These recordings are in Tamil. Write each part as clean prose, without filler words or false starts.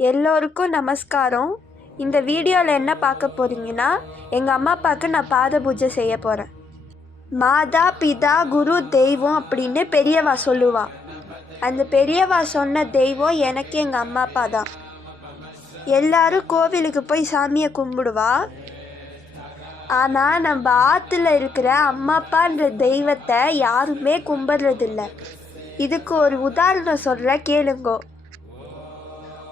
எல்லோருக்கும் நமஸ்காரம். இந்த வீடியோவில் என்ன பார்க்க போகிறீங்கன்னா, எங்கள் அம்மா அப்பாவுக்கு நான் பாத பூஜை செய்ய போகிறேன். மாதா பிதா குரு தெய்வம் அப்படின்னு பெரியவா சொல்லுவா. அந்த பெரியவா சொன்ன தெய்வம் எனக்கு எங்கள் அம்மா அப்பா தான். எல்லாரும் கோவிலுக்கு போய் சாமியை கும்பிடுவா. ஆனால் நம்ம ஆற்றுல இருக்கிற அம்மா அப்பான்ற தெய்வத்தை யாருமே கும்பிட்றதில்ல. இதுக்கு ஒரு உதாரணம் சொல்கிற கேளுங்கோ.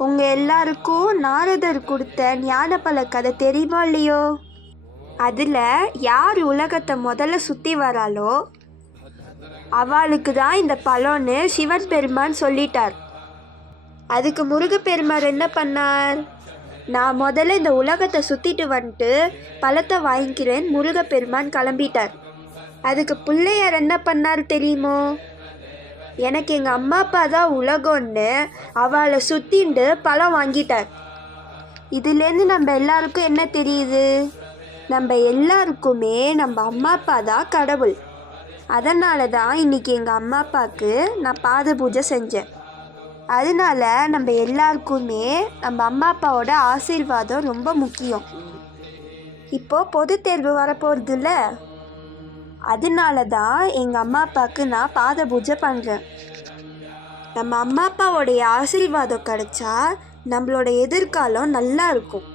உங்கள் எல்லாருக்கும் நாரதர் கொடுத்த ஞானப்பழ கதை தெரியுமோ இல்லையோ? அதில் யார் உலகத்தை முதல்ல சுற்றி வராளோ அவளுக்கு தான் இந்த பழம்னு சிவன் பெருமான் சொல்லிட்டார். அதுக்கு முருகப்பெருமான் என்ன பண்ணார்? நான் முதல்ல இந்த உலகத்தை சுற்றிட்டு வந்துட்டு பழத்தை வாங்கிக்கிறேன் முருகப்பெருமான் கிளம்பிட்டார். அதுக்கு பிள்ளையார் என்ன பண்ணார் தெரியுமோ? எனக்கு எங்கள் அம்மா அப்பா தான் உலகம்னு அவளை சுற்றிண்டு பழம் வாங்கிட்டார். இதுலேருந்து நம்ம எல்லாருக்கும் என்ன தெரியுது? நம்ம எல்லாருக்குமே நம்ம அம்மா அப்பா தான் கடவுள். அதனால தான் இன்றைக்கி எங்கள் அம்மா அப்பாவுக்கு நான் பாத பூஜை செஞ்சேன். அதனால நம்ம எல்லாருக்குமே நம்ம அம்மா அப்பாவோட ஆசீர்வாதம் ரொம்ப முக்கியம். இப்போது பொது தேர்வு வரப்போகிறதில்ல, அதனால தான் எங்கள் அம்மா அப்பாவுக்கு நான் பாத பூஜை பண்ணுறேன். நம்ம அம்மா அப்பாவோடைய ஆசீர்வாதம் கிடைச்சா நம்மளோட எதிர்காலம் நல்லா இருக்கும்.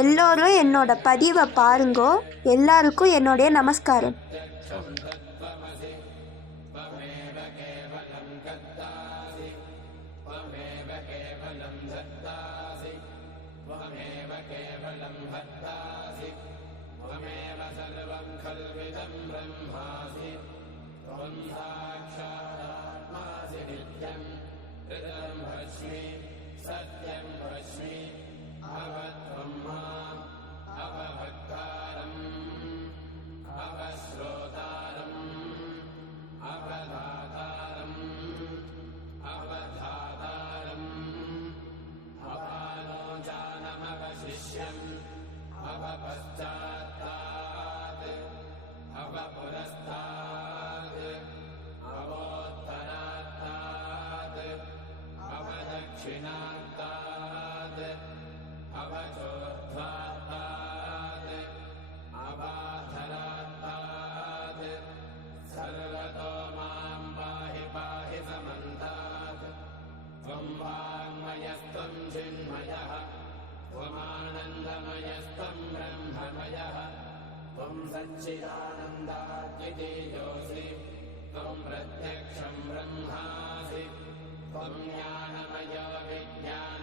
எல்லோரும் என்னோட பதிவை பாருங்கோ. எல்லாருக்கும் என்னுடைய நமஸ்காரம். त्वं सच्चिदानन्दाद्वितीयोऽसि त्वं प्रत्यक्षं ब्रह्मासि त्वं ज्ञानमयो विज्ञानम्